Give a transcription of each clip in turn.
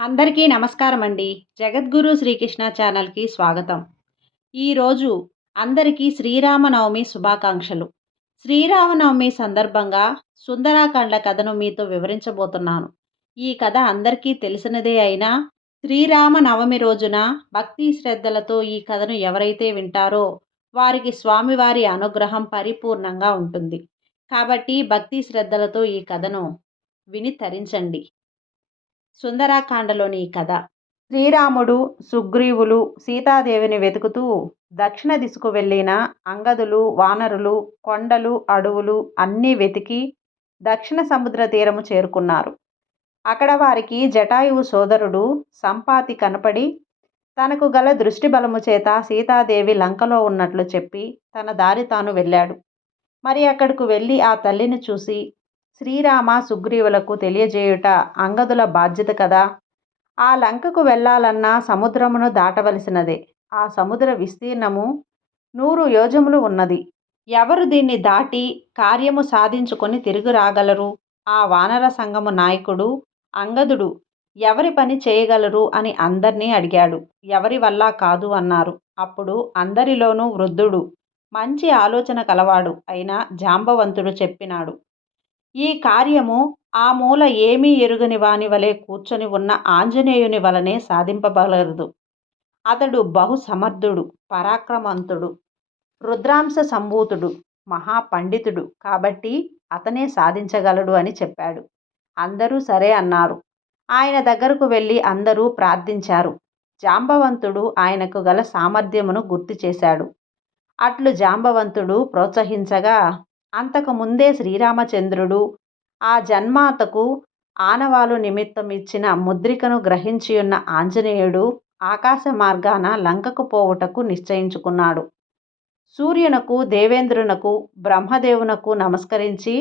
అందరికీ నమస్కారం అండి జగద్గురు శ్రీకృష్ణ ఛానల్కి స్వాగతం. ఈరోజు అందరికీ శ్రీరామనవమి శుభాకాంక్షలు. శ్రీరామనవమి సందర్భంగా సుందరాకాండ కథను మీతో వివరించబోతున్నాను. ఈ కథ అందరికీ తెలిసినదే అయినా శ్రీరామనవమి రోజున భక్తి శ్రద్ధలతో ఈ కథను ఎవరైతే వింటారో వారికి స్వామివారి అనుగ్రహం పరిపూర్ణంగా ఉంటుంది. కాబట్టి భక్తి శ్రద్ధలతో ఈ కథను విని తరించండి. సుందరాకాండలోని కథ. శ్రీరాముడు సుగ్రీవులు సీతాదేవిని వెతుకుతూ దక్షిణ దిశకు వెళ్ళిన అంగదులు వానరులు కొండలు అడవులు అన్నీ వెతికి దక్షిణ సముద్ర తీరము చేరుకున్నారు. అక్కడ వారికి జటాయువు సోదరుడు సంపాతి కనపడి తనకు గల దృష్టి బలము చేత సీతాదేవి లంకలో ఉన్నట్లు చెప్పి తన దారి తాను వెళ్ళాడు. మరి అక్కడకు వెళ్ళి ఆ తల్లిని చూసి శ్రీరామ సుగ్రీవులకు తెలియజేయుట అంగదుల బాధ్యత కదా. ఆ లంకకు వెళ్ళాలన్నా సముద్రమును దాటవలసినదే. ఆ సముద్ర విస్తీర్ణము నూరు యోజములు ఉన్నది. ఎవరు దీన్ని దాటి కార్యము సాధించుకొని తిరిగి రాగలరు? ఆ వానర సంఘము నాయకుడు అంగదుడు ఎవరి పని చేయగలరు అని అందరినీ అడిగాడు. ఎవరి వల్ల కాదు అన్నారు. అప్పుడు అందరిలోనూ వృద్ధుడు మంచి ఆలోచన కలవాడు అయిన జాంబవంతుడు చెప్పినాడు. ఈ కార్యము ఆ మూల ఏమీ ఎరుగని వాని వలె కూర్చొని ఉన్న ఆంజనేయుని వలనే సాధింపబలదు. అతడు బహు సమర్థుడు పరాక్రమంతుడు రుద్రాంశ సంభూతుడు మహాపండితుడు కాబట్టి అతనే సాధించగలడు అని చెప్పాడు. అందరూ సరే అన్నారు. ఆయన దగ్గరకు వెళ్ళి అందరూ ప్రార్థించారు. జాంబవంతుడు ఆయనకు గల సామర్థ్యమును గుర్తు చేశాడు. అట్లు జాంబవంతుడు ప్రోత్సహించగా అంతకు ముందే శ్రీరామచంద్రుడు ఆ జన్మాతకు ఆనవాలు నిమిత్తం ఇచ్చిన ముద్రికను గ్రహించియున్న ఆంజనేయుడు ఆకాశ మార్గాన లంకకు పోవుటకు నిశ్చయించుకున్నాడు. సూర్యునకు దేవేంద్రునకు బ్రహ్మదేవునకు నమస్కరించి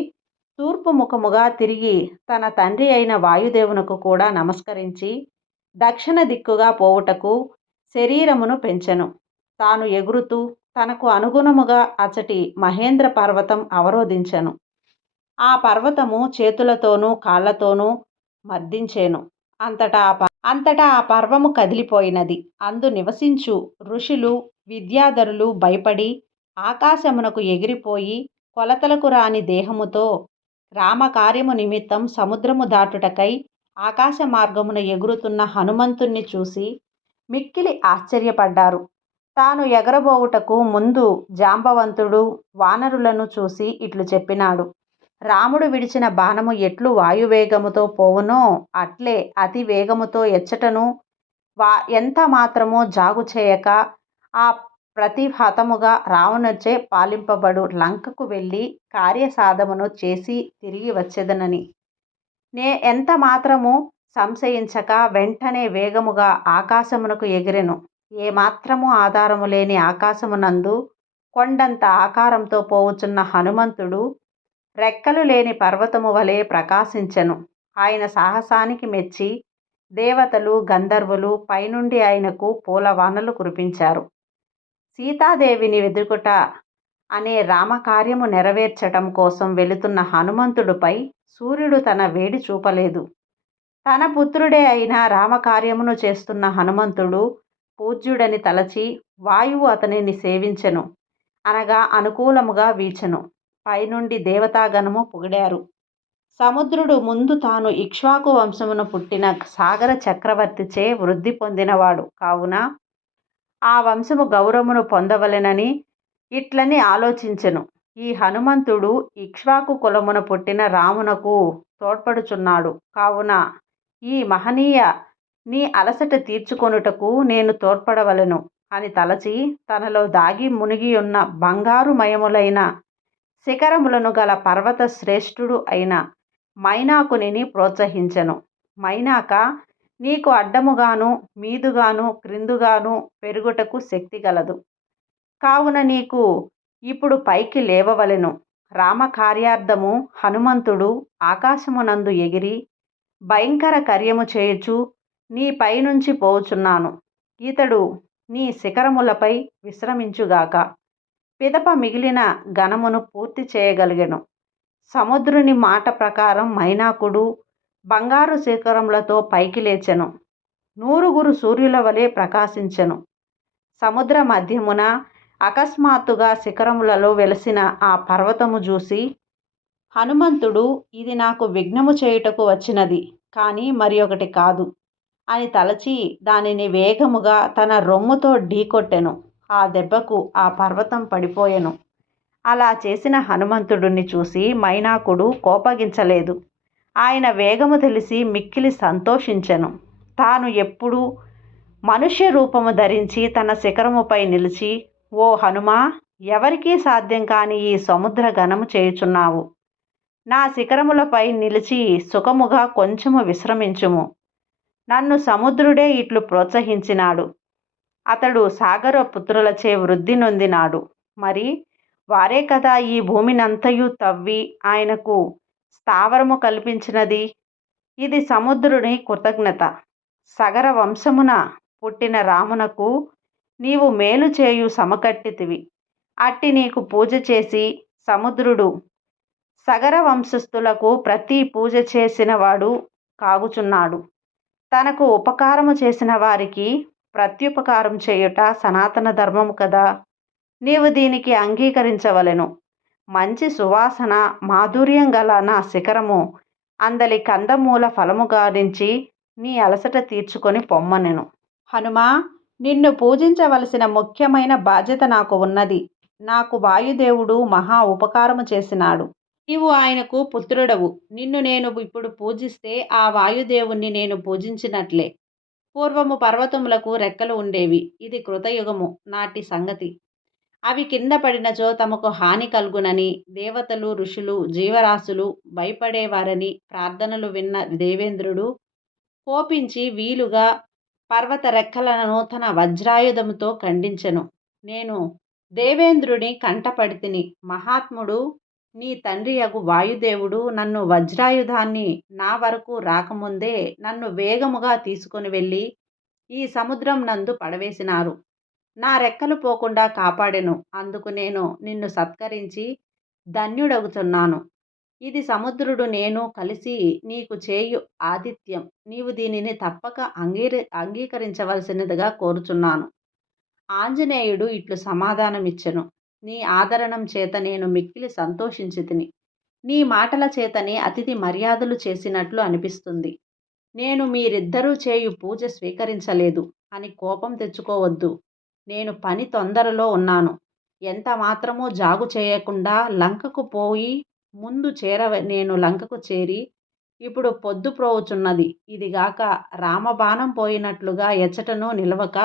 తూర్పు ముఖముగా తిరిగి తన తండ్రి అయిన వాయుదేవునకు కూడా నమస్కరించి దక్షిణ దిక్కుగా పోవుటకు శరీరమును పెంచెను. తాను ఎగురుతూ తనకు అనుగుణముగా అచటి మహేంద్ర పర్వతం అవరోధించెను. ఆ పర్వతము చేతులతోనూ కాళ్ళతోనూ మర్దించేను. అంతటా అంతటా ఆ పర్వము కదిలిపోయినది. అందు నివసించు ఋషులు విద్యాధరులు భయపడి ఆకాశమునకు ఎగిరిపోయి కొలతలకు రాని దేహముతో రామకార్యము నిమిత్తం సముద్రము దాటుటకై ఆకాశ మార్గమున ఎగురుతున్న హనుమంతుణ్ణి చూసి మిక్కిలి ఆశ్చర్యపడ్డారు. తాను ఎగరబోవుటకు ముందు జాంబవంతుడు వానరులను చూసి ఇట్లు చెప్పినాడు. రాముడు విడిచిన బాణము ఎట్లు వాయువేగముతో పోవునో అట్లే అతి వేగముతో ఎచ్చటను వా ఎంత మాత్రమో జాగు చేయక ఆ ప్రతిహతముగా రావణుచే పాలింపబడు లంకకు వెళ్ళి కార్యసాధమును చేసి తిరిగి వచ్చేదనని. నే ఎంత మాత్రము సంశయించక వెంటనే వేగముగా ఆకాశమునకు ఎగిరెను. ఏమాత్రము ఆధారము లేని ఆకాశమునందు కొండంత ఆకారంతో పోవుచున్న హనుమంతుడు రెక్కలు లేని పర్వతము వలె ప్రకాశించెను. ఆయన సాహసానికి మెచ్చి దేవతలు గంధర్వులు పైనుండి ఆయనకు పూలవానలు కురిపించారు. సీతాదేవిని వెదుకుట అనే రామకార్యము నెరవేర్చటం కోసం వెళుతున్న హనుమంతుడిపై సూర్యుడు తన వేడి చూపలేదు. తన పుత్రుడే అయిన రామకార్యమును చేస్తున్న హనుమంతుడు పూజ్యుడని తలచి వాయువు అతనిని సేవించెను అనగా అనుకూలముగా వీచెను. పైనుండి దేవతాగణము పొగిడారు. సముద్రుడు ముందు తాను ఇక్ష్వాకు వంశమును పుట్టిన సాగర చక్రవర్తిచే వృద్ధి పొందినవాడు. కావున ఆ వంశము గౌరవమును పొందవలెనని ఇట్లని ఆలోచించెను. ఈ హనుమంతుడు ఇక్ష్వాకు కులమున పుట్టిన రామునకు తోడ్పడుచున్నాడు. కావున ఈ మహనీయ నీ అలసట తీర్చుకొనుటకు నేను తోడ్పడవలను. అని తలచి తనలో దాగి మునిగి ఉన్న బంగారుమయములైన శిఖరములను గల పర్వత శ్రేష్ఠుడు అయిన మైనాకునిని ప్రోత్సహించెను. మైనాక నీకు అడ్డముగాను మీదుగాను క్రిందుగాను పెరుగుటకు శక్తి గలదు. కావున నీకు ఇప్పుడు పైకి లేవవలెను. రామకార్యార్థము హనుమంతుడు ఆకాశమునందు ఎగిరి భయంకర కార్యము చేయుచు నీ పైనుంచి పోచున్నాను. ఇతడు నీ శిఖరములపై విశ్రమించుగాక. పిదప మిగిలిన ఘనమును పూర్తి చేయగలిగెను. సముద్రుని మాట ప్రకారం మైనాకుడు బంగారు శిఖరములతో పైకి లేచెను. నూరుగురు సూర్యుల వలె ప్రకాశించెను. సముద్ర మధ్యమున అకస్మాత్తుగా శిఖరములలో వెలసిన ఆ పర్వతము చూసి హనుమంతుడు ఇది నాకు విఘ్నము చేయుటకు వచ్చినది కానీ మరి ఒకటి కాదు. అని తలచి దానిని వేగముగా తన రొమ్ముతో ఢీకొట్టెను. ఆ దెబ్బకు ఆ పర్వతం పడిపోయెను. అలా చేసిన హనుమంతుడిని చూసి మైనాకుడు కోపగించలేదు. ఆయన వేగము తెలిసి మిక్కిలి సంతోషించెను. తాను ఎప్పుడూ మనుష్య రూపము ధరించి తన శిఖరముపై నిలిచి ఓ హనుమా ఎవరికీ సాధ్యం కాని ఈ సముద్ర ఘనము చేయుచున్నావు? నా శిఖరములపై నిలిచి సుఖముగా కొంచెము విశ్రమించుము. నన్ను సముద్రుడే ఇట్లు ప్రోత్సహించినాడు. అతడు సాగర పుత్రులచే వృద్ధి నొందినాడు. మరి వారే కదా ఈ భూమినంతయు తవ్వి ఆయనకు స్థావరము కల్పించినది? ఇది సముద్రుని కృతజ్ఞత. సగర వంశమున పుట్టిన రామునకు నీవు మేలు చేయు సమకట్టితివి. అట్టి నీకు పూజ చేసి సముద్రుడు సగర వంశస్థులకు ప్రతి పూజ చేసినవాడు కాగుచున్నాడు. తనకు ఉపకారము చేసిన వారికి ప్రత్యుపకారం చేయుట సనాతన ధర్మము కదా. నీవు దీనికి అంగీకరించవలెను. మంచి సువాసన మాధుర్యం గల నా శిఖరము అందలి కందమూల ఫలము గారించి నీ అలసట తీర్చుకొని పొమ్మనెను. హనుమా నిన్ను పూజించవలసిన ముఖ్యమైన బాధ్యత నాకు ఉన్నది. నాకు వాయుదేవుడు మహా ఉపకారము చేసినాడు. నీవు ఆయనకు పుత్రుడవు. నిన్ను నేను ఇప్పుడు పూజిస్తే ఆ వాయుదేవుణ్ణి నేను పూజించినట్లే. పూర్వము పర్వతములకు రెక్కలు ఉండేవి. ఇది కృతయుగము. నాటి సంగతి. అవి కింద పడినచో తమకు హాని కలుగునని దేవతలు ఋషులు జీవరాశులు భయపడేవారని ప్రార్థనలు విన్న దేవేంద్రుడు కోపించి వీలుగా పర్వత రెక్కలను తన వజ్రాయుధముతో ఖండించెను. నేను దేవేంద్రుని కంటపడితిని. మహాత్ముడు నీ తండ్రి అగు వాయుదేవుడు నన్ను వజ్రాయుధాన్ని నా వరకు రాకముందే నన్ను వేగముగా తీసుకొని వెళ్ళి ఈ సముద్రం నందు పడవేసినారు. నా రెక్కలు పోకుండా కాపాడెను. అందుకు నేను నిన్ను సత్కరించి ధన్యుడగుతున్నాను ఇది సముద్రుడు నేను కలిసి నీకు చేయు ఆతిథ్యం. నీవు దీనిని తప్పక అంగీరి అంగీకరించవలసినదిగా కోరుచున్నాను. ఆంజనేయుడు ఇట్లు సమాధానమిచ్చెను. నీ ఆదరణం చేత నేను మిక్కిలి సంతోషించి తిని నీ మాటల చేతనే అతిథి మర్యాదలు చేసినట్లు అనిపిస్తుంది. నేను మీరిద్దరూ చేయు పూజ స్వీకరించలేదు అని కోపం తెచ్చుకోవద్దు. నేను పని తొందరలో ఉన్నాను. ఎంత మాత్రమూ జాగు చేయకుండా లంకకు పోయి ముందు చేర నేను లంకకు చేరి ఇప్పుడు పొద్దు ప్రోవుచున్నది ఇదిగాక రామబాణం పోయినట్లుగా ఎచ్చటను నిలవక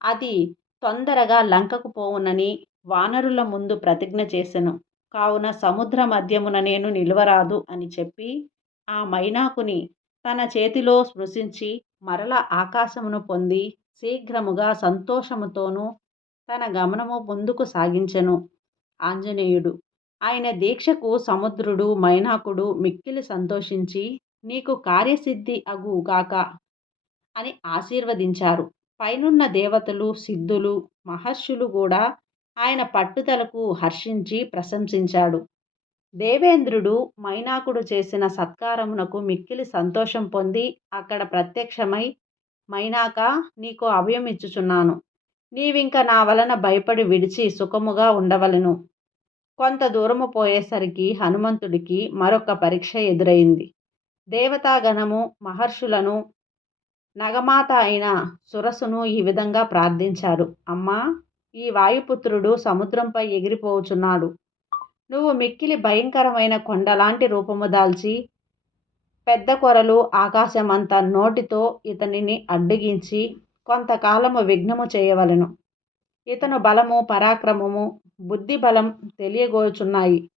అది తొందరగా లంకకు పోవునని వానరుల ముందు ప్రతిజ్ఞ చేసెను. కావున సముద్ర మధ్యమున నేను నిలువరాదు అని చెప్పి ఆ మైనాకుని తన చేతిలో స్పృశించి మరల ఆకాశమును పొంది శీఘ్రముగా సంతోషముతోనూ తన గమనము ముందుకు సాగించెను. ఆంజనేయుడు ఆయన దీక్షకు సముద్రుడు మైనాకుడు మిక్కిలి సంతోషించి నీకు కార్యసిద్ధి అగుగాక అని ఆశీర్వదించారు. పైనున్న దేవతలు సిద్ధులు మహర్షులు కూడా ఆయన పట్టుదలకు హర్షించి ప్రశంసించాడు. దేవేంద్రుడు మైనాకుడు చేసిన సత్కారమునకు మిక్కిలి సంతోషం పొంది అక్కడ ప్రత్యక్షమై మైనాక నీకు అభయం ఇచ్చుచున్నాను. నీవింక నా వలన భయపడి విడిచి సుఖముగా ఉండవలను. కొంత దూరము పోయేసరికి హనుమంతుడికి మరొక పరీక్ష ఎదురైంది. దేవతాగణము మహర్షులను నగమాత అయిన సురసును ఈ విధంగా ప్రార్థించారు అమ్మా ఈ వాయుపుత్రుడు సముద్రంపై ఎగిరిపోవుచున్నాడు నువ్వు మిక్కిలి భయంకరమైన కొండలాంటి రూపము దాల్చి పెద్ద కొరలు ఆకాశమంతా నోటితో ఇతనిని అడ్డగించి కొంతకాలము విఘ్నము చేయవలెను. ఇతను బలము పరాక్రమము బుద్ధి బలం తెలియగోచున్నాయి.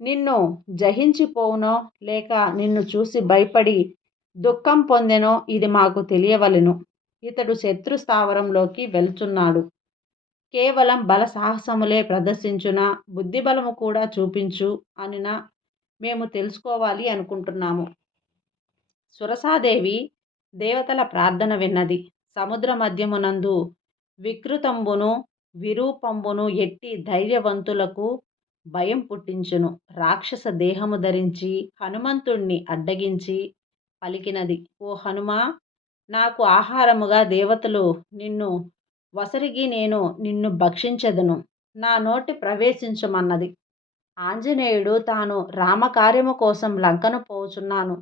నిన్ను జహించిపోవునో లేక నిన్ను చూసి భయపడి దుఃఖం పొందెనో ఇది మాకు తెలియవలెను. ఇతడు శత్రు స్థావరంలోకి వెళ్తున్నాడు. కేవలం బల సాహసములే ప్రదర్శించున బుద్ధిబలము కూడా చూపించు అనిన మేము తెలుసుకోవాలి అనుకుంటున్నాము. సురసాదేవి దేవతల ప్రార్థన విన్నది. సముద్ర మధ్యమునందు వికృతంబును విరూపంబును ఎట్టి ధైర్యవంతులకు భయం పుట్టించును. రాక్షస దేహము ధరించి హనుమంతుణ్ణి అడ్డగించి పలికినది. ఓ హనుమా నాకు ఆహారముగా దేవతలు నిన్ను వసరిగి నేను నిన్ను భక్షించెదను. నా నోటి ప్రవేశించమన్నది. ఆంజనేయుడు తాను రామకార్యము కోసం లంకను పోచున్నాను.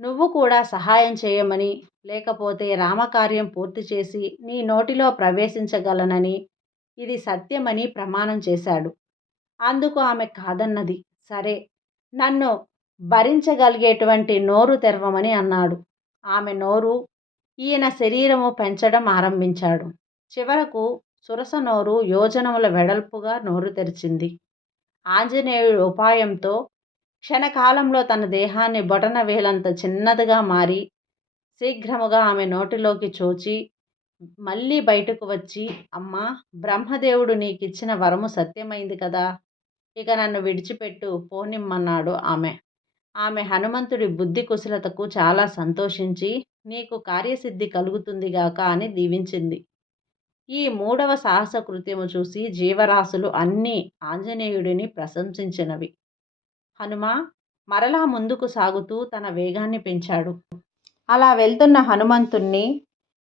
నువ్వు కూడా సహాయం చేయమని లేకపోతే రామకార్యం పూర్తి చేసి నీ నోటిలో ప్రవేశించగలనని ఇది సత్యమని ప్రమాణం చేశాడు. అందుకు ఆమె కాదన్నది. సరే నన్ను భరించగలిగేటువంటి నోరు తెరవమని అన్నాడు. ఆమె నోరు ఈయన శరీరము పెంచడం ఆరంభించాడు. చివరకు సురస నోరు యోజనముల వెడల్పుగా నోరు తెరిచింది. ఆంజనేయుడి ఉపాయంతో క్షణకాలంలో తన దేహాన్ని బొటన వేలంత చిన్నదిగా మారి శీఘ్రముగా ఆమె నోటిలోకి చోచి మళ్ళీ బయటకు వచ్చి అమ్మా బ్రహ్మదేవుడు నీకిచ్చిన వరము సత్యమైంది కదా ఇక నన్ను విడిచిపెట్టు పోనిమ్మన్నాడు ఆమె. ఆమె హనుమంతుడి బుద్ధి కుశలతకు చాలా సంతోషించి నీకు కార్యసిద్ధి కలుగుతుందిగాక అని దీవించింది. ఈ మూడవ సాహస కృత్యము చూసి జీవరాశులు అన్నీ ఆంజనేయుడిని ప్రశంసించినవి. హనుమ మరలా ముందుకు సాగుతూ తన వేగాన్ని పెంచాడు. అలా వెళ్తున్న హనుమంతుణ్ణి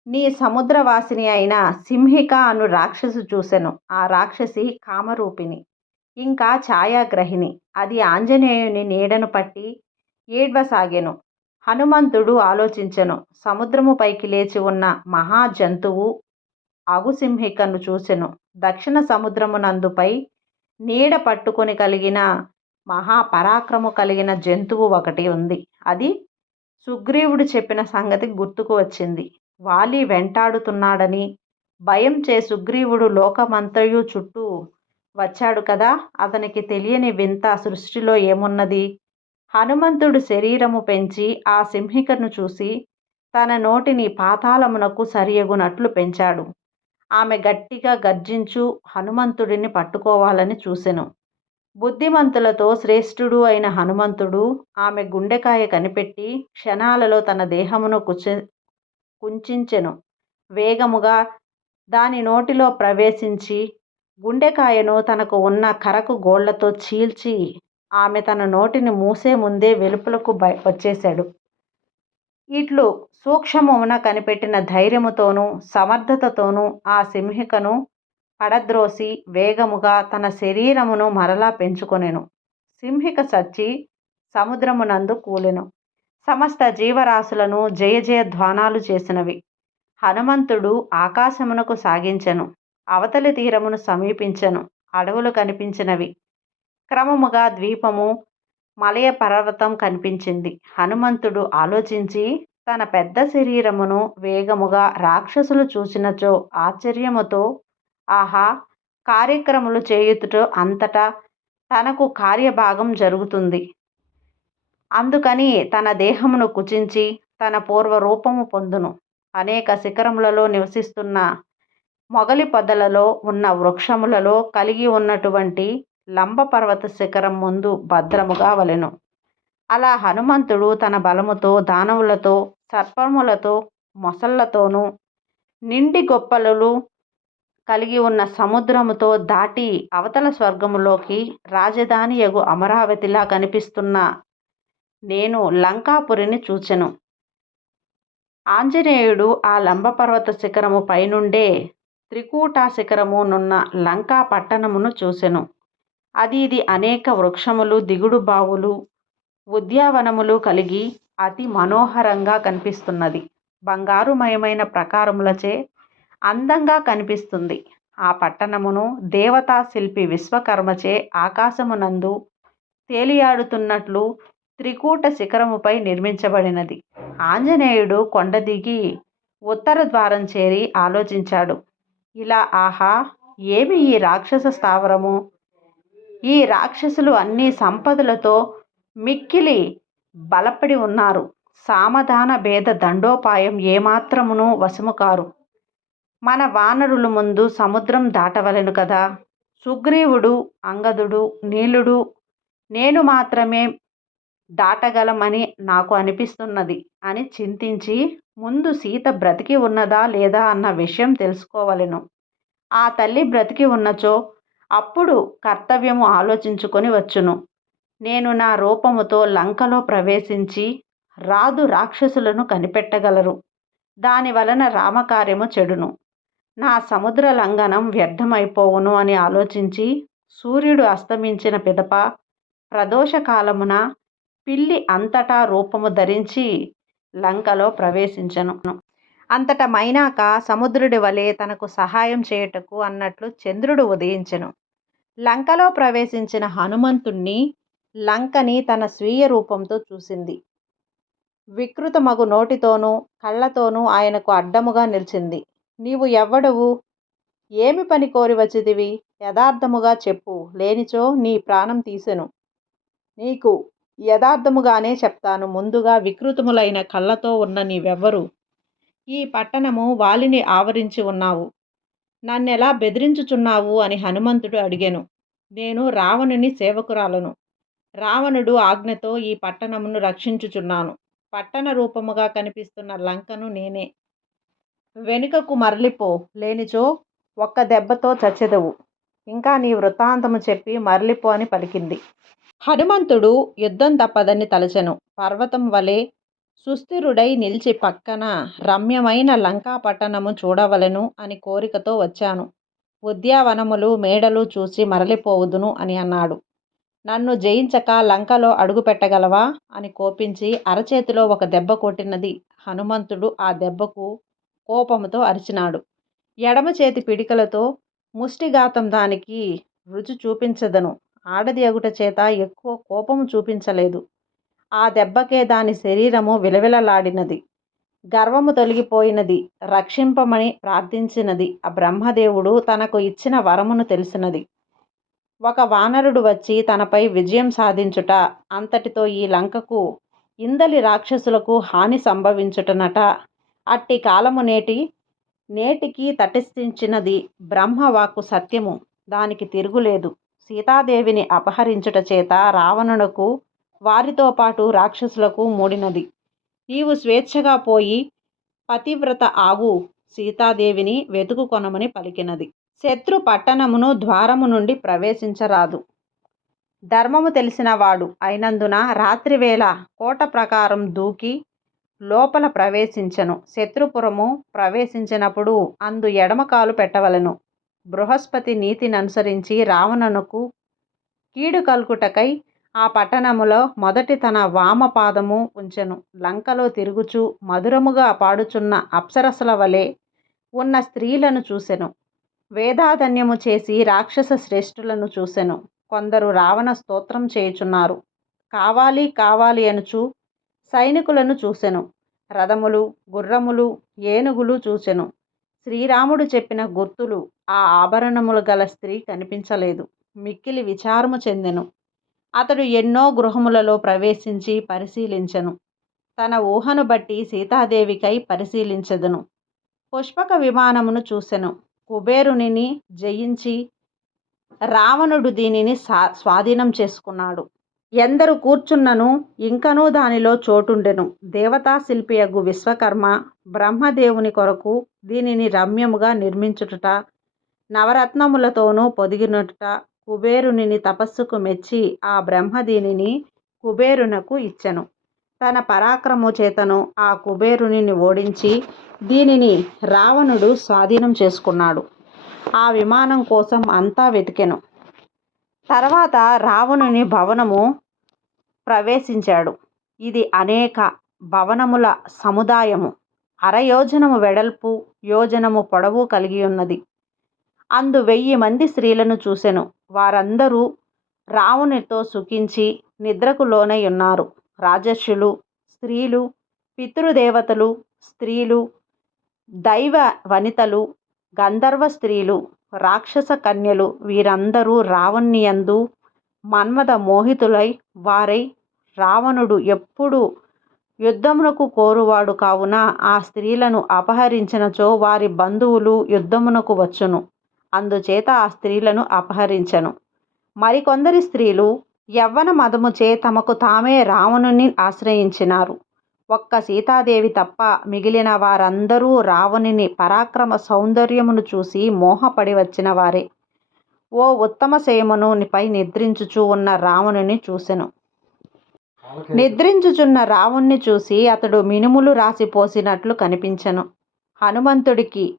నీ సముద్రవాసిని అయిన సింహిక అను రాక్షసు చూసెను. ఆ రాక్షసి కామరూపిణి ఇంకా ఛాయాగ్రహిణి. అది ఆంజనేయుని నీడను పట్టి ఏడ్వసాగెను. హనుమంతుడు ఆలోచించెను సముద్రము పైకి లేచి ఉన్న మహాజంతువు జంతువు అగుసింహికను చూసెను. దక్షిణ సముద్రమునందుపై నీడ పట్టుకొని కలిగిన మహాపరాక్రము కలిగిన జంతువు ఒకటి ఉంది. అది సుగ్రీవుడు చెప్పిన సంగతి గుర్తుకు వచ్చింది. వాలి వెంటాడుతున్నాడని భయం చే సుగ్రీవుడు లోకమంతయు చుట్టూ వచ్చాడు కదా అతనికి తెలియని వింత సృష్టిలో ఏమున్నది? హనుమంతుడు శరీరము పెంచి ఆ సింహికను చూసి తన నోటిని పాతాళమునకు సరియగునట్లు పెంచాడు. ఆమె గట్టిగా గర్జించు హనుమంతుడిని పట్టుకోవాలని చూసెను. బుద్ధిమంతులతో శ్రేష్ఠుడు అయిన హనుమంతుడు ఆమె గుండెకాయ కనిపెట్టి క్షణాలలో తన దేహమును కుచి కుంచెను వేగముగా దాని నోటిలో ప్రవేశించి గుండెకాయను తనకు ఉన్న కరకు గోళ్ళతో చీల్చి ఆమె తన నోటిని మూసే ముందే వెలుపలకు బయ వచ్చేశాడు. ఇట్లు సూక్ష్మమున కనిపెట్టిన ధైర్యముతోనూ సమర్థతతోనూ ఆ సింహికను పడద్రోసి వేగముగా తన శరీరమును మరలా పెంచుకొనెను. సింహిక సచ్చి సముద్రమునందు కూలెను. సమస్త జీవరాశులను జయ జయ ధ్వానాలు చేసినవి. హనుమంతుడు ఆకాశమునకు సాగించెను. అవతలి తీరమును సమీపించెను. అడవులు కనిపించినవి. క్రమముగా ద్వీపము మలయ పర్వతం కనిపించింది. హనుమంతుడు ఆలోచించి తన పెద్ద శరీరమును వేగముగా రాక్షసులు చూసినచో ఆశ్చర్యముతో ఆహా! కార్యక్రమములు చేయుటో అంతటా తనకు కార్యభాగం జరుగుతుంది. అందుకని తన దేహమును కుచించి తన పూర్వ రూపము పొందును. అనేక శిఖరములలో నివసిస్తున్న మొగలి పొదలలో ఉన్న వృక్షములలో కలిగి ఉన్నటువంటి లంబపర్వత శిఖరం ముందు భద్రముగా వలెను. అలా హనుమంతుడు తన బలముతో దానవులతో సర్పములతో మొసళ్ళతోనూ నిండి గొప్పలు కలిగి ఉన్న సముద్రముతో దాటి అవతల స్వర్గములోకి రాజధాని యగు అమరావతిలా కనిపిస్తున్న నేను లంకాపురిని చూచెను. ఆంజనేయుడు ఆ లంబపర్వత శిఖరము పైనుండే త్రికూట శిఖరమునున్న లంకా పట్టణమును చూసెను. అది ఇది అనేక వృక్షములు దిగుడు బావులు ఉద్యావనములు కలిగి అతి మనోహరంగా కనిపిస్తున్నది. బంగారుమయమైన ప్రకారములచే అందంగా కనిపిస్తుంది. ఆ పట్టణమును దేవతా శిల్పి విశ్వకర్మచే ఆకాశమునందు తేలియాడుతున్నట్లు త్రికూట శిఖరముపై నిర్మించబడినది. ఆంజనేయుడు కొండ దిగి ఉత్తర ద్వారం చేరి ఆలోచించాడు. ఇలా ఆహా ఏమి ఈ రాక్షస స్థావరము? ఈ రాక్షసులు అన్ని సంపదలతో మిక్కిలి బలపడి ఉన్నారు. సామధాన భేద దండోపాయం ఏమాత్రమును వశము కారు మన వానరుల ముందు సముద్రం దాటవలెను కదా. సుగ్రీవుడు అంగదుడు నీలుడు నేను మాత్రమే దాటగలమని నాకు అనిపిస్తున్నది అని చింతించి ముందు సీత బ్రతికి ఉన్నదా లేదా అన్న విషయం తెలుసుకోవలెను. ఆ తల్లి బ్రతికి ఉన్నచో అప్పుడు కర్తవ్యము ఆలోచించుకొని వచ్చును. నేను నా రూపముతో లంకలో ప్రవేశించి రాదు రాక్షసులను కనిపెట్టగలరు. దాని వలన రామకార్యము చెడును. నా సముద్ర లంఘనం వ్యర్థమైపోవును అని ఆలోచించి సూర్యుడు అస్తమించిన పిదప ప్రదోషకాలమున పిల్లి అంతటా రూపము ధరించి లంకలో ప్రవేశించను. అంతటమైనాక సముద్రుడి వలె తనకు సహాయం చేయుటకు అన్నట్లు చంద్రుడు ఉదయించెను. లంకలో ప్రవేశించిన హనుమంతుణ్ణి లంకని తన స్వీయ రూపంతో చూసింది. వికృతమగు నోటితోనూ కళ్ళతోనూ ఆయనకు అడ్డముగా నిలిచింది. నీవు ఎవ్వడవు? ఏమి పని కోరి వచ్చిదివి యథార్థముగా చెప్పు. లేనిచో నీ ప్రాణం తీసెను. నీకు యథార్థముగానే చెప్తాను. ముందుగా వికృతములైన కళ్ళతో ఉన్న నీవెవ్వరు? ఈ పట్టణము వాలిని ఆవరించి ఉన్నావు. నన్నెలా బెదిరించుచున్నావు అని హనుమంతుడు అడిగాను. నేను రావణుని సేవకురాలను. రావణుడు ఆజ్ఞతో ఈ పట్టణమును రక్షించుచున్నాను. పట్టణ రూపముగా కనిపిస్తున్న లంకను నేనే. వెనుకకు మరలిపో లేనిచో ఒక్క దెబ్బతో చచ్చెదవు. ఇంకా నీ వృత్తాంతము చెప్పి మరలిపో అని పలికింది. హనుమంతుడు యుద్ధం తప్పదని తలచెను. పర్వతం వలె సుస్థిరుడై నిలిచి పక్కన రమ్యమైన లంకా పట్టణము చూడవలెను అని కోరికతో వచ్చాను. ఉద్యావనములు మేడలు చూసి మరలిపోవుదును అని అన్నాడు. నన్ను జయించక లంకలో అడుగుపెట్టగలవా అని కోపించి అరచేతిలో ఒక దెబ్బ కొట్టినది. హనుమంతుడు ఆ దెబ్బకు కోపముతో అరిచినాడు. ఎడమ చేతి పిడికలతో ముష్టిఘాతం దానికి రుచి చూపించదను. ఆడది అగుట చేత ఎక్కువ కోపము చూపించలేదు. ఆ దెబ్బకే దాని శరీరము విలవిలలాడినది. గర్వము తొలగిపోయినది. రక్షింపమని ప్రార్థించినది. ఆ బ్రహ్మదేవుడు తనకు ఇచ్చిన వరమును తెలిసినది. ఒక వానరుడు వచ్చి తనపై విజయం సాధించుట అంతటితో ఈ లంకకు ఇందలి రాక్షసులకు హాని సంభవించుటనట. అట్టి కాలము నేటి నేటికి తటిస్థించినది బ్రహ్మవాకు సత్యము. దానికి తిరుగులేదు. సీతాదేవిని అపహరించుట చేత రావణునకు వారితో పాటు రాక్షసులకు మూడినది. నీవు స్వేచ్ఛగా పోయి పతివ్రత ఆగు. సీతాదేవిని వెతుకుకొనమని పలికినది. శత్రు పట్టణమును ద్వారము నుండి ప్రవేశించరాదు. ధర్మము తెలిసినవాడు అయినందున రాత్రివేళ కోట ప్రకారం దూకి లోపల ప్రవేశించను. శత్రుపురము ప్రవేశించినప్పుడు అందు ఎడమకాలు పెట్టవలను. బృహస్పతి నీతిని అనుసరించి రావణునకు కీడు కల్కుటకై ఆ పట్టణములో మొదటి తన వామపాదము ఉంచెను. లంకలో తిరుగుచు మధురముగా పాడుచున్న అప్సరసుల వలె ఉన్న స్త్రీలను చూసెను. వేదాధన్యము చేసి రాక్షస శ్రేష్ఠులను చూసెను. కొందరు రావణ స్తోత్రం చేయుచున్నారు. కావాలి కావాలి అనుచు సైనికులను చూసెను. రథములు గుర్రములు ఏనుగులు చూసెను. శ్రీరాముడు చెప్పిన గుర్తులు ఆ ఆభరణములు గల స్త్రీ కనిపించలేదు. మిక్కిలి విచారము చెందెను. అతడు ఎన్నో గృహములలో ప్రవేశించి పరిశీలించెను. తన ఊహను బట్టి సీతాదేవికై పరిశీలించదును. పుష్పక విమానమును చూసెను. కుబేరునిని జయించి రావణుడు దీనిని సా స్వాధీనం చేసుకున్నాడు. ఎందరు కూర్చున్నను ఇంకనూ దానిలో చోటుండెను. దేవతా శిల్పియగు విశ్వకర్మ బ్రహ్మదేవుని కొరకు దీనిని రమ్యముగా నిర్మించుట నవరత్నములతోనూ పొదిగినట కుబేరునిని తపస్సుకు మెచ్చి ఆ బ్రహ్మ దీనిని కుబేరునకు ఇచ్చెను. తన పరాక్రము చేతను ఆ కుబేరుని ఓడించి దీనిని రావణుడు స్వాధీనం చేసుకున్నాడు. ఆ విమానం కోసం అంతా వెతికెను. తర్వాత రావణుని భవనము ప్రవేశించాడు. ఇది అనేక భవనముల సముదాయము. అరయోజనము వెడల్పు యోజనము పొడవు కలిగి ఉన్నది. అందు వెయ్యి మంది స్త్రీలను చూసెను. వారందరూ రావణునితో సుఖించి నిద్రకు లోనై ఉన్నారు. రాజర్షులు స్త్రీలు పితృదేవతలు స్త్రీలు దైవ వనితలు గంధర్వ స్త్రీలు రాక్షస కన్యలు వీరందరూ రావణ్యందు మన్మద మోహితులై వారై రావణుడు ఎప్పుడు యుద్ధమునకు కోరువాడు కావున ఆ స్త్రీలను అపహరించినచో వారి బంధువులు యుద్ధమునకు వచ్చును. అందుచేత ఆ స్త్రీలను అపహరించను. మరికొందరి స్త్రీలు యవ్వన మదముచే తమకు తామే రావణుని ఆశ్రయించినారు. ఒక్క సీతాదేవి తప్ప మిగిలిన వారందరూ రావణుని పరాక్రమ సౌందర్యమును చూసి మోహపడి వచ్చిన వారే. ఓ ఉత్తమ సేమను పై నిద్రించుచూ ఉన్న రావణుని చూసెను. నిద్రించుచున్న రావణ్ణి చూసి అతడు మినుములు రాసి పోసినట్లు కనిపించెను. హనుమంతుడికి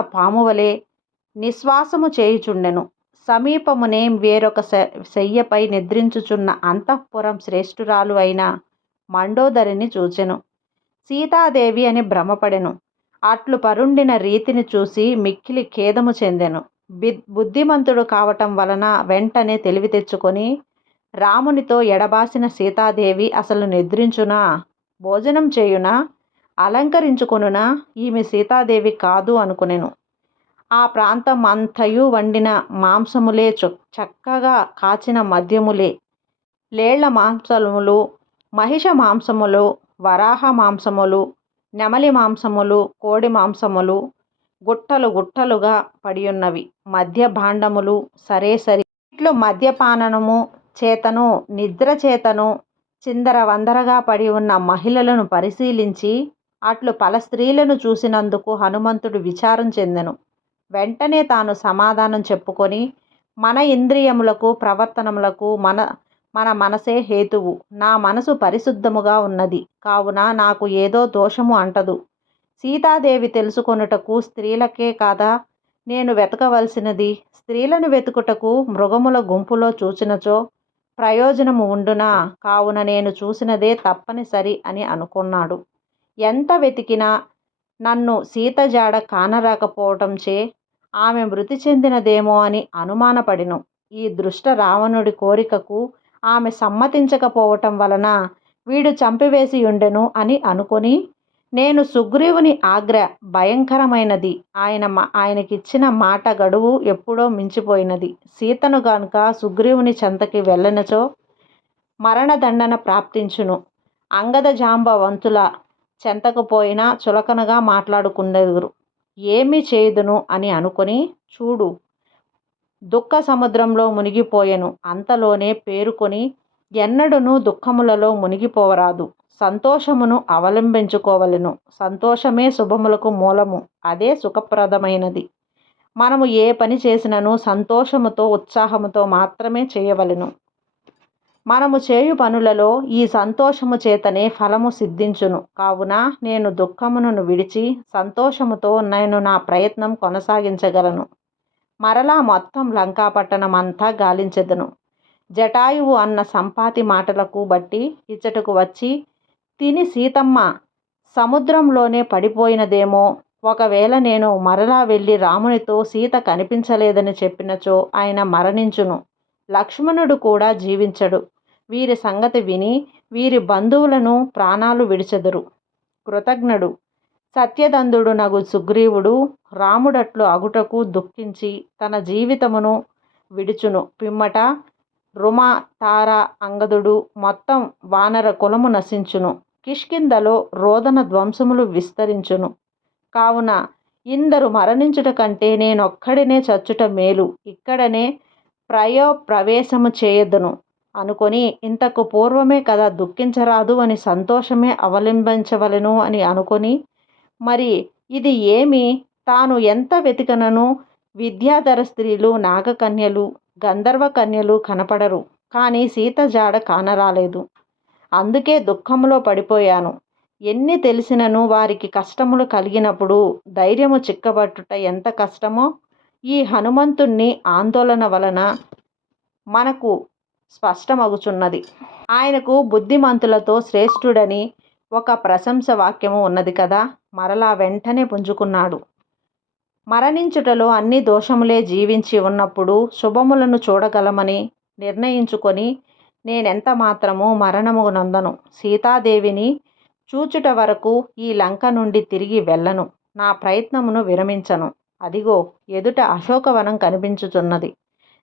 పాము వలే నిశ్వాసము చేయుచుండెను. సమీపమునే వేరొక శయ్యపై నిద్రించుచున్న అంతఃపురం శ్రేష్ఠురాలు అయిన మండోదరిని చూచెను. సీతాదేవి అని భ్రమపడెను. అట్లు పరుండిన రీతిని చూసి మిక్కిలి ఖేదము చెందెను. బుద్ధిమంతుడు కావటం వలన వెంటనే తెలివి తెచ్చుకొని రామునితో ఎడబాసిన సీతాదేవి అసలు నిద్రించునా భోజనం చేయునా అలంకరించుకొనునా ఈమె సీతాదేవి కాదు అనుకునేను. ఆ ప్రాంతం అంతయు వండిన మాంసములే చక్కగా కాచిన మద్యములే. లేళ్ళ మాంసములు మహిష మాంసములు వరాహ మాంసములు నెమలి మాంసములు కోడి మాంసములు గుట్టలు గుట్టలుగా పడియున్నవి. మద్య భాండములు సరే సరి. ఇట్లు మద్యపానము చేతను నిద్ర చేతను చిందర వందరగా పడి ఉన్న మహిళలను పరిశీలించి అట్లు పల స్త్రీలను చూసినందుకు హనుమంతుడు విచారం చెందెను. వెంటనే తాను సమాధానం చెప్పుకొని మన ఇంద్రియములకు ప్రవర్తనములకు మన మన మనసే హేతువు. నా మనసు పరిశుద్ధముగా ఉన్నది. కావున నాకు ఏదో దోషము అంటదు. సీతాదేవి తెలుసుకొనుటకు స్త్రీలకే కాదా? నేను వెతకవలసినది స్త్రీలను వెతుకుటకు మృగముల గుంపులో చూచినచో ప్రయోజనము ఉండునా? కావున నేను చూసినదే తప్పనిసరి అని అనుకున్నాడు. ఎంత వెతికినా నన్ను సీత జాడ కానరాకపోవటంచే ఆమె మృతి చెందినదేమో అని అనుమానపడిను. ఈ దృష్ట రావణుడి కోరికకు ఆమె సమ్మతించకపోవటం వలన వీడు చంపివేసి ఉండెను అని అనుకొని నేను సుగ్రీవుని ఆగ్ర భయంకరమైనది. ఆయన ఆయనకిచ్చిన మాట గడువు ఎప్పుడో మించిపోయినది. సీతను గనుక సుగ్రీవుని చెంతకి వెళ్ళనచో మరణదండన ప్రాప్తించును. అంగద జాంబవంతుల చెంతకు పోయినా చులకనగా మాట్లాడుకునేదురు. ఏమి చేయుదును అని అనుకొని చూడు దుఃఖ సముద్రంలో మునిగిపోయెను. అంతలోనే పేరుకొని ఎన్నడూను దుఃఖములలో మునిగిపోవరాదు. సంతోషమును అవలంబించుకోవలెను. సంతోషమే శుభములకు మూలము. అదే సుఖప్రదమైనది. మనము ఏ పని చేసినను సంతోషముతో ఉత్సాహముతో మాత్రమే చేయవలెను. మనము చేయు పనులలో ఈ సంతోషము చేతనే ఫలము సిద్ధించును. కావున నేను దుఃఖమును విడిచి సంతోషముతో నేను నా ప్రయత్నం కొనసాగించగలను. మరలా మొత్తం లంకాపట్టణం అంతా గాలించెదను. జటాయువు అన్న సంపాతి మాటలకు బట్టి ఇచ్చటకు వచ్చి తిని సీతమ్మ సముద్రంలోనే పడిపోయినదేమో ఒకవేళ నేను మరలా వెళ్ళి రామునితో సీత కనిపించలేదని చెప్పినచో ఆయన మరణించును. లక్ష్మణుడు కూడా జీవించడు. వీరి సంగతి విని వీరి బంధువులను ప్రాణాలు విడిచెదరు. కృతజ్ఞుడు. సత్యదందుడు నగు సుగ్రీవుడు రాముడట్లు అగుటకు దుఃఖించి తన జీవితమును విడుచును. పిమ్మట రుమ తార అంగదుడు మొత్తం వానర కులము నశించును. కిష్కిందలో రోదన ధ్వంసములు విస్తరించును. కావున ఇందరు మరణించుట కంటే నేనొక్కడినే చచ్చుట మేలు. ఇక్కడనే ప్రయో ప్రవేశము చేయదును. అనుకొని ఇంతకు పూర్వమే కదా దుఃఖించరాదు అని సంతోషమే అవలంబించవలెను అని అనుకొని మరి ఇది ఏమి? తాను ఎంత వెతికనను? విద్యాధర స్త్రీలు నాగకన్యలు గంధర్వ కన్యలు కనపడరు కానీ సీత జాడ కానరాలేదు. అందుకే దుఃఖంలో పడిపోయాను. ఎన్ని తెలిసినను వారికి కష్టములు కలిగినప్పుడు ధైర్యము చిక్కబట్టుట ఎంత కష్టమో? ఈ హనుమంతుణ్ణి ఆందోళన వలన మనకు స్పష్టమగుచున్నది. ఆయనకు బుద్ధిమంతులతో శ్రేష్ఠుడని ఒక ప్రశంస వాక్యము ఉన్నది కదా మరలా వెంటనే పుంజుకున్నాడు. మరణించుటలో అన్ని దోషములే జీవించి ఉన్నప్పుడు శుభములను చూడగలమని నిర్ణయించుకొని నేనెంత మాత్రము మరణము నందను. సీతాదేవిని చూచుట వరకు ఈ లంక నుండి తిరిగి వెళ్ళను. నా ప్రయత్నమును విరమించను. అదిగో ఎదుట అశోకవనం కనిపించుచున్నది.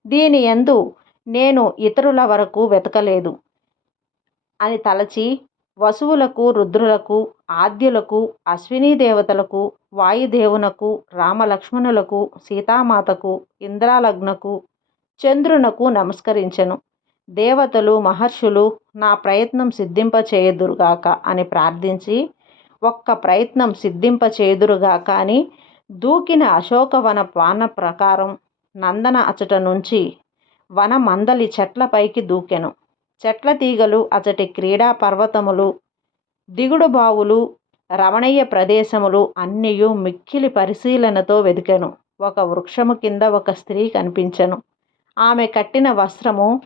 దీని ఎందు నేను ఇతరుల వరకు వెతకలేదు. అని తలచి వసువులకు రుద్రులకు ఆద్యులకు అశ్వినీ దేవతలకు వాయుదేవునకు రామలక్ష్మణులకు సీతామాతకు ఇంద్రాలగ్నకు చంద్రునకు నమస్కరించెను. దేవతలు మహర్షులు నా ప్రయత్నం సిద్ధింపచేయుదురుగాక అని ప్రార్థించి ఒక్క ప్రయత్నం సిద్ధింపచేయుదురుగాక అని దూకిన అశోకవన పాన ప్రకారం నందన అచట నుంచి వన మందలి చెట్లపైకి దూకెను. చెట్ల తీగలు అచటి క్రీడా పర్వతములు దిగుడు బావులు రమణీయ ప్రదేశములు అన్నియు మిక్కిలి పరిశీలనతో వెదికెను. ఒక వృక్షము కింద ఒక స్త్రీ కనిపించెను. ఆమె కట్టిన వస్త్రము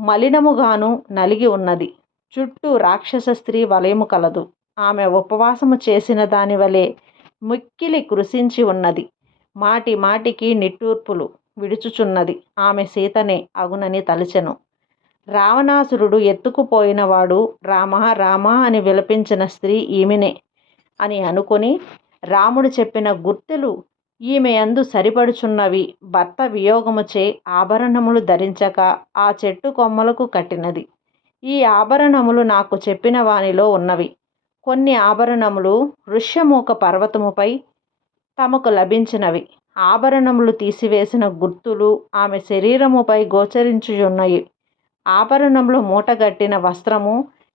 మలినముగాను నలిగి ఉన్నది. చుట్టూ రాక్షస స్త్రీ వలయము కలదు. ఆమె ఉపవాసము చేసిన దాని వలె మిక్కిలి కృషించి ఉన్నది. మాటి మాటికి నిట్టూర్పులు. విడుచుచున్నది. ఆమె సీతనే అగునని తలచెను. రావణాసురుడు ఎత్తుకుపోయినవాడు రామ రామ అని విలపించిన స్త్రీ ఈమెనే అని అనుకొని రాముడు చెప్పిన గుర్తులు ఈమె అందు సరిపడుచున్నవి భర్త వియోగముచే ఆభరణములు ధరించక ఆ చెట్టు కొమ్మలకు కట్టినది. ఈ ఆభరణములు నాకు చెప్పిన వానిలో ఉన్నవి. కొన్ని ఆభరణములు ఋష్యమూక పర్వతముపై తమకు లభించినవి. ఆభరణములు తీసివేసిన గుర్తులు ఆమె శరీరముపై గోచరించుచున్నాయి. ఆభరణములు మూటగట్టిన వస్త్రము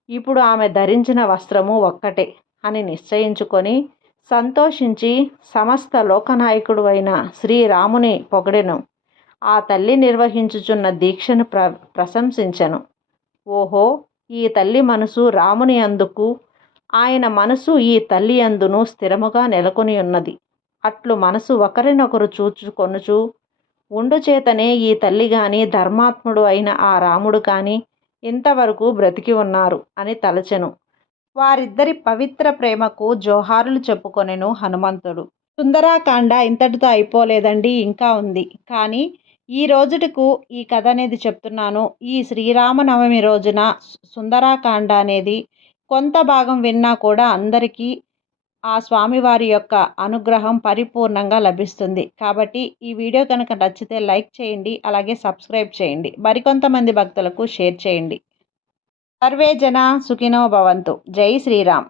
ఇప్పుడు ఆమె ధరించిన వస్త్రము ఒక్కటే అని నిశ్చయించుకొని సంతోషించి సమస్త లోకనాయకుడు అయిన శ్రీరాముని పొగడెను. ఆ తల్లి నిర్వహించుచున్న దీక్షను ప్ర ప్రశంసించెను. ఓహో ఈ తల్లి మనసు రాముని అందుకు ఆయన మనసు ఈ తల్లి అందును స్థిరముగా నెలకొని ఉన్నది అట్లు మనసు ఒకరినొకరు చూచుకొనుచు ఉండు చేతనే ఈ తల్లి గాని ధర్మాత్ముడు అయిన ఆ రాముడు కానీ ఇంతవరకు బ్రతికి ఉన్నారు అని తలచెను. వారిద్దరి పవిత్ర ప్రేమకు జోహారులు చెప్పుకొనెను హనుమంతుడు. సుందరాకాండ ఇంతటితో అయిపోలేదండి ఇంకా ఉంది. కానీ ఈ రోజుటకు ఈ కథ అనేది చెప్తున్నాను. ఈ శ్రీరామనవమి రోజున సుందరాకాండ అనేది కొంత భాగం విన్నా కూడా అందరికీ ఆ స్వామివారి యొక్క అనుగ్రహం పరిపూర్ణంగా లభిస్తుంది. కాబట్టి ఈ వీడియో కనుక నచ్చితే లైక్ చేయండి అలాగే సబ్స్క్రైబ్ చేయండి. మరికొంతమంది భక్తులకు షేర్ చేయండి. సర్వే జన సుఖినో భవంతు. జై శ్రీరామ్.